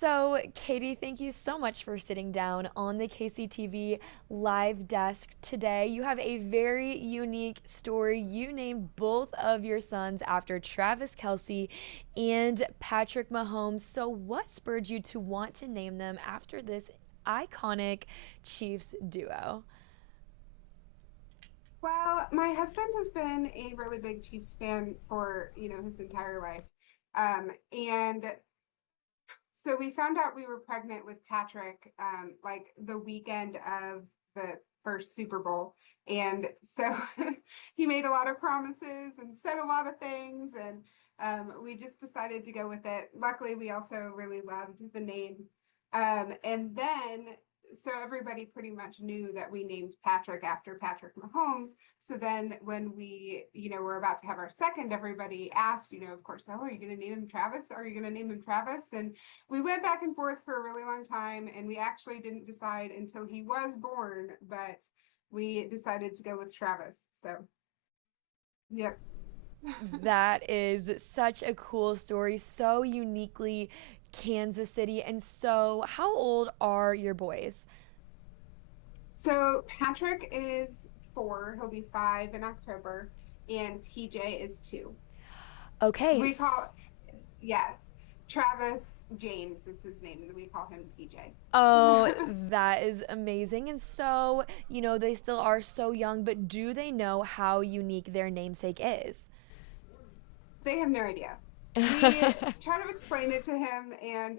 So, Katie, thank you so much for sitting down on the KCTV live desk today. You have a very unique story. You named both of your sons after Travis Kelce and Patrick Mahomes. So, what spurred you to want to name them after this iconic Chiefs duo? Well, my husband has been a really big Chiefs fan for, his entire life. And so we found out we were pregnant with Patrick, like the weekend of the first Super Bowl. And so he made a lot of promises and said a lot of things. And we just decided to go with it. Luckily, we also really loved the name. And then, so everybody pretty much knew that we named Patrick after Patrick Mahomes. So then when we, were about to have our second, everybody asked, of course, oh, are you going to name him Travis? Are you going to name him Travis? And we went back and forth for a really long time, and we actually didn't decide until he was born, but we decided to go with Travis. So, yep. That is such a cool story, so uniquely Kansas City. And so, how old are your boys? So Patrick is 4, he'll be 5 in October, and TJ is 2. Okay. We call, yeah, Travis James is his name, and we call him TJ. Oh, that is amazing. And so, they still are so young, but do they know how unique their namesake is? They have no idea. We try to explain it to him, and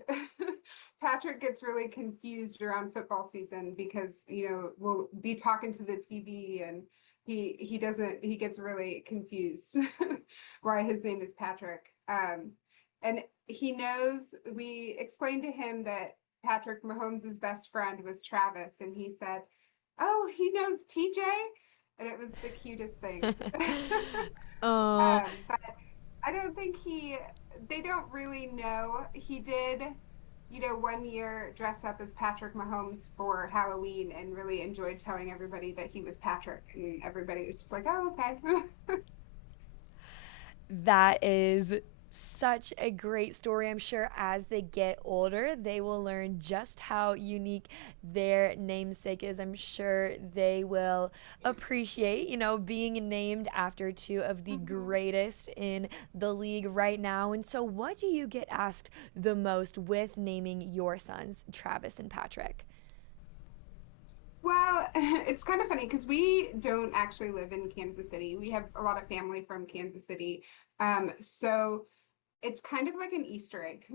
Patrick gets really confused around football season because we'll be talking to the TV, and he doesn't he gets really confused why his name is Patrick. And he knows we explained to him that Patrick Mahomes' best friend was Travis, and he said, "Oh, he knows TJ," and it was the cutest thing. Oh, But I don't think they don't really know. He did, one year dress up as Patrick Mahomes for Halloween and really enjoyed telling everybody that he was Patrick. And everybody was just like, oh, okay. that is such a great story. I'm sure as they get older, they will learn just how unique their namesake is. I'm sure they will appreciate, being named after two of the Mhm. greatest in the league right now. And so, what do you get asked the most with naming your sons, Travis and Patrick? Well, it's kind of funny because we don't actually live in Kansas City. We have a lot of family from Kansas City. So it's kind of like an Easter egg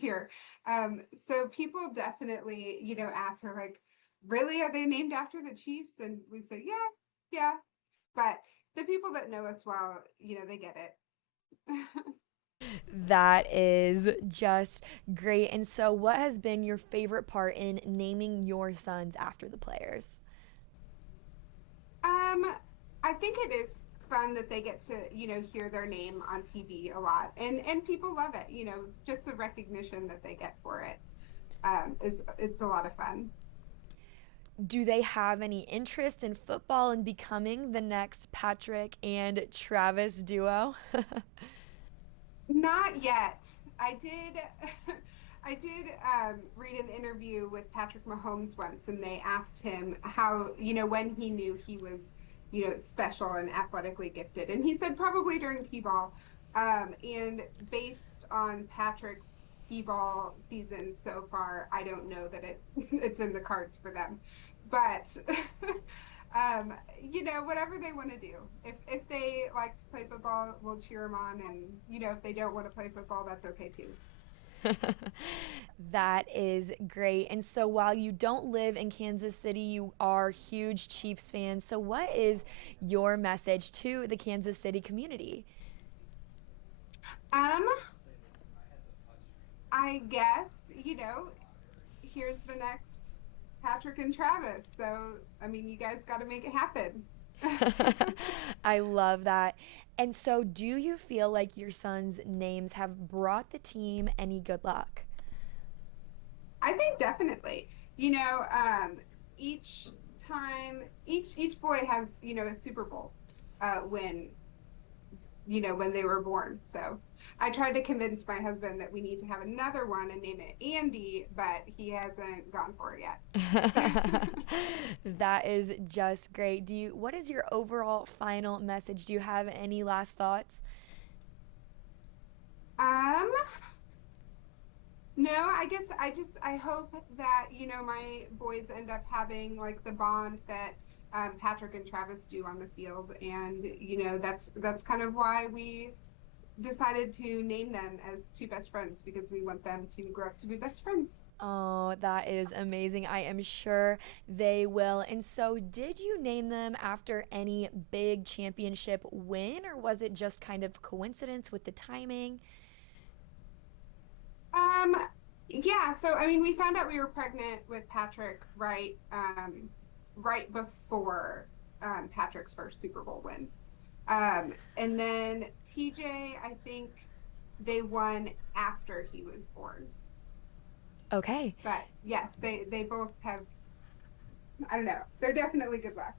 here. So people definitely, ask her like, really, are they named after the Chiefs? And we say, yeah, yeah. But the people that know us well, they get it. That is just great. And so, what has been your favorite part in naming your sons after the players? um, I think it is fun that they get to, hear their name on TV a lot, and people love it. Just the recognition that they get for it is it's a lot of fun. Do they have any interest in football and becoming the next Patrick and Travis duo? Not yet. I did. I did read an interview with Patrick Mahomes once, and they asked him how when he knew he was special and athletically gifted, and he said probably during t-ball. And based on Patrick's t-ball season so far, I don't know that it's in the cards for them, but um, whatever they want to do. If they like to play football, we'll cheer them on, and if they don't want to play football, that's okay too. That is great. And so, while you don't live in Kansas City, you are huge Chiefs fans. So, what is your message to the Kansas City community? Um, I guess here's the next Patrick and Travis. So I mean, you guys got to make it happen. I love that. And so, do you feel like your sons' names have brought the team any good luck? I think definitely. Each time, each boy has a Super Bowl win when they were born. So I tried to convince my husband that we need to have another one and name it Andy, but he hasn't gone for it yet. That is just great. What is your overall final message? Do you have any last thoughts? um, no, I guess I hope that, my boys end up having like the bond that Patrick and Travis do on the field. And, that's kind of why we decided to name them as two best friends, because we want them to grow up to be best friends. Oh, that is amazing. I am sure they will. And so, did you name them after any big championship win, or was it just kind of coincidence with the timing? Um, yeah, so I mean, we found out we were pregnant with Patrick right before Patrick's first Super Bowl win. And then TJ, I think they won after he was born. Okay. But yes, they both have, I don't know, they're definitely good luck.